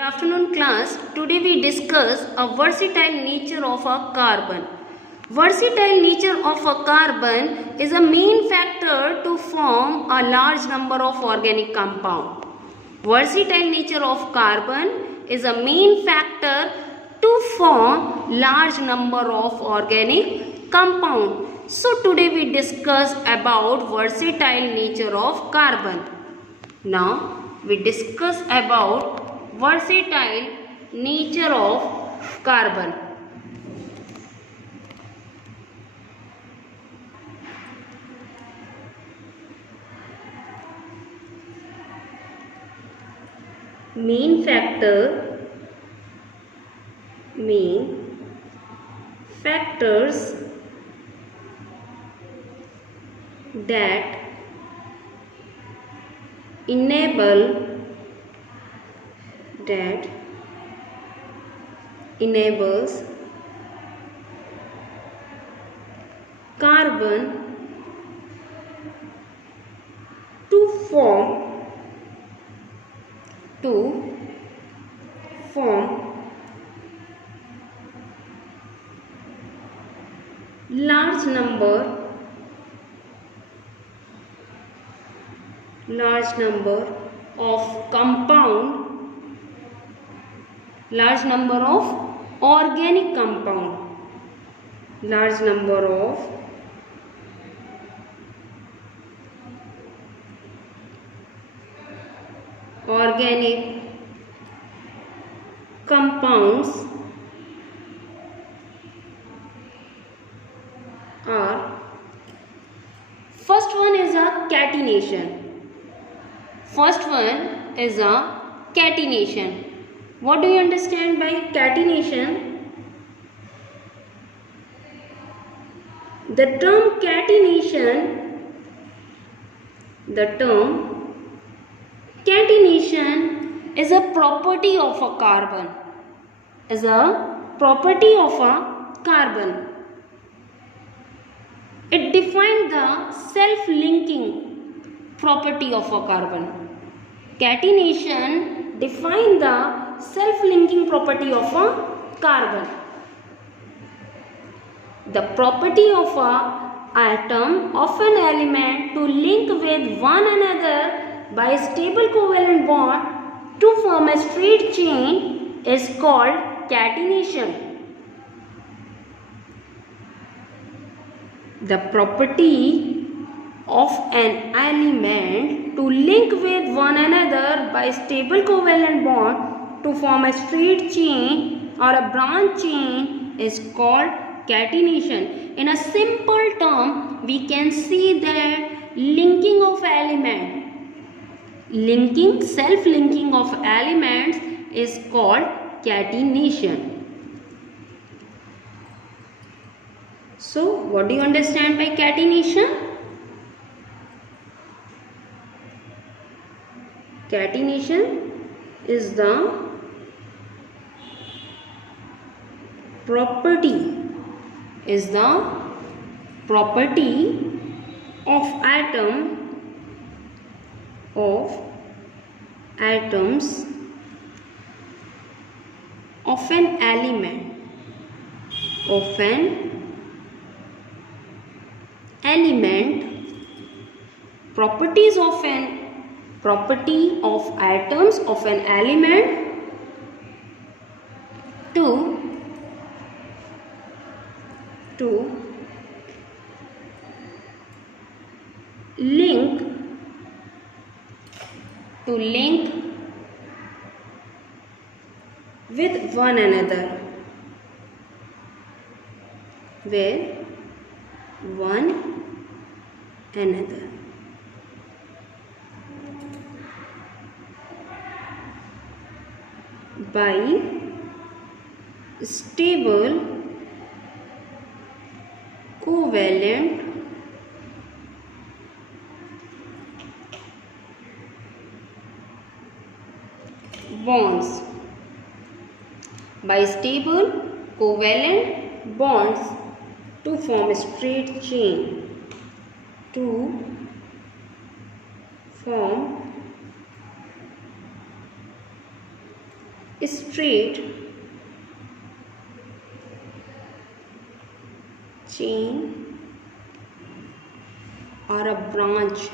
Good afternoon class. Today we discuss a versatile nature of a carbon. Versatile nature of a carbon is a main factor to form a large number of organic compound. Versatile nature of carbon is a main factor to form large number of organic compound. So today we discuss about versatile nature of carbon. Now we discuss about versatile nature of carbon. Main factors that enables carbon to form large number of organic compound, large number of organic compounds are, first one is a catenation. What do you understand by catenation? The term catenation is a property of a carbon. It defines the self-linking property of a carbon. Catenation defines the self-linking property of a carbon. The property of an atom of an element to link with one another by a stable covalent bond to form a straight chain is called catenation. The property of an element to link with one another by stable covalent bond to form a straight chain or a branch chain is called catenation. In a simple term, we can see that self-linking of elements is called catenation. So, what do you understand by catenation? Catenation is the property of atoms of an element property of atoms of an element to link with one another by stable covalent bonds. By stable covalent bonds to form a straight chain. To form straight chain or a branch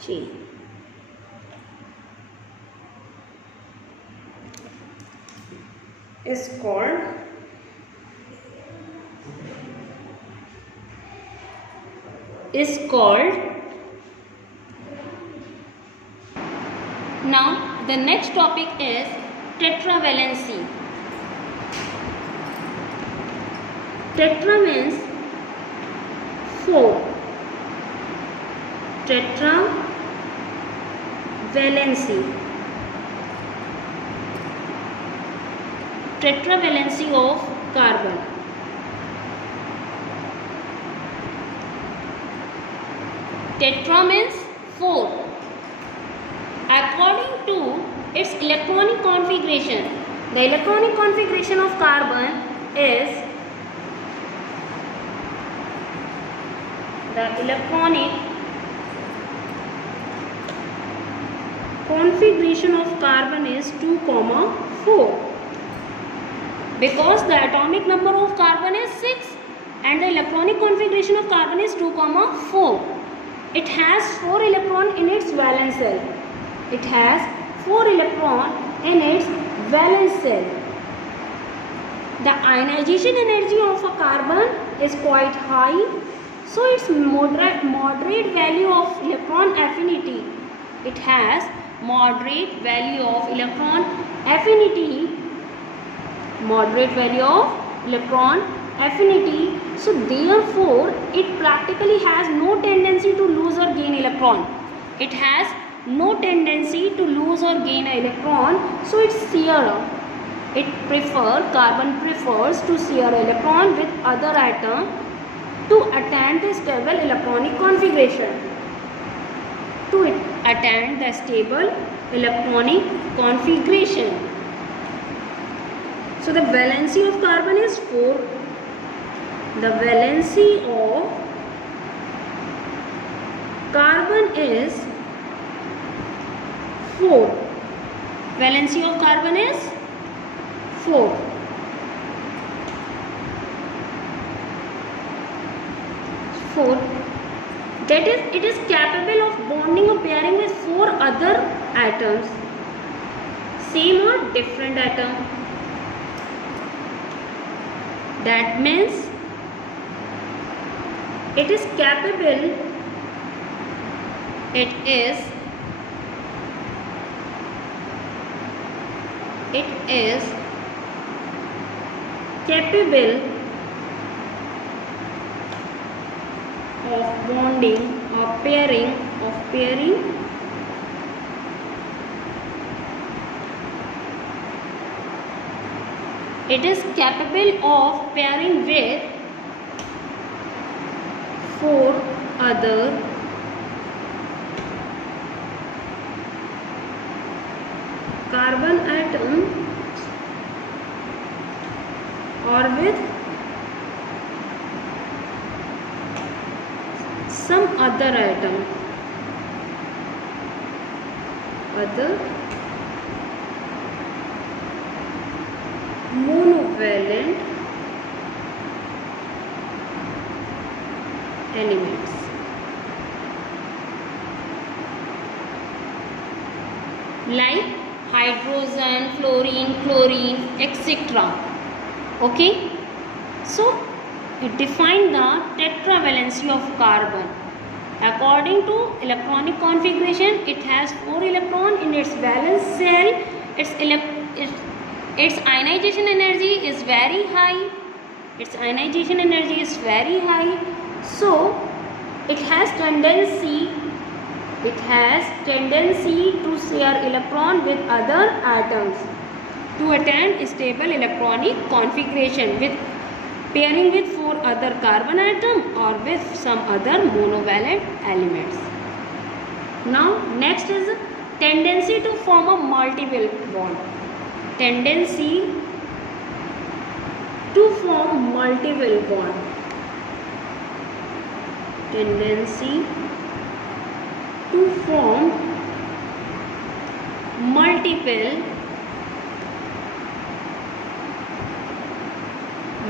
chain. Is called now the next topic is tetravalency. Tetra means 4. Tetravalency. Tetravalency of carbon. Tetra means 4. According to its electronic configuration, the electronic configuration of carbon is the electronic configuration of carbon is 2, 4. Because the atomic number of carbon is 6 and the electronic configuration of carbon is 2, 4. It has 4 electrons in its valence shell. It has 4 electrons in its valence shell. The ionization energy of a carbon is quite high, so its moderate value of electron affinity. It has moderate value of electron affinity. Moderate value of electron affinity. So therefore, it practically has no tendency to lose or gain electron. It has no tendency to lose or gain an electron. So it's shear. Carbon prefers to share electron with other atom to attain the stable electronic configuration. To attain the stable electronic configuration. So the valency of carbon is 4. The valency of carbon is 4. Valency of carbon is 4. That is, it is capable of bonding or pairing with 4 other atoms, same or different atom. That means it is capable, of bonding or pairing it is capable of pairing with 4 other carbon atom or with some other atom, monovalent elements. Like hydrogen, fluorine, chlorine, etc. Okay, so it defines the tetravalency of carbon. According to electronic configuration, it has 4 electrons in its valence shell. Its ionization energy is very high. So it has tendency to share electron with other atoms to attain stable electronic configuration with pairing with 4 other carbon atom or with some other monovalent elements. Now next is tendency to form a multiple bond. Tendency to form multiple bond. Tendency to form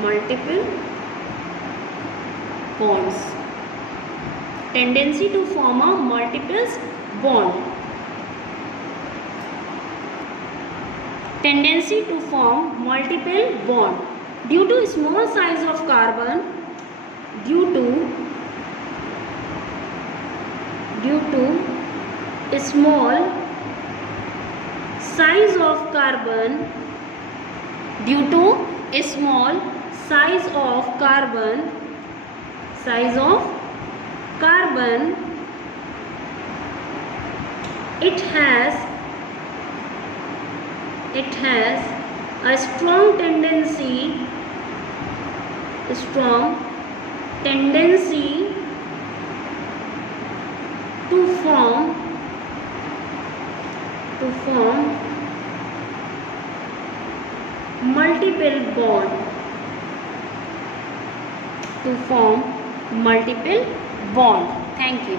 multiple bonds. Tendency to form a multiple bond. Tendency to form multiple bond due to small size of carbon. Due to small size of carbon. Due to small size of carbon. It has a strong tendency to form multiple bond. Thank you.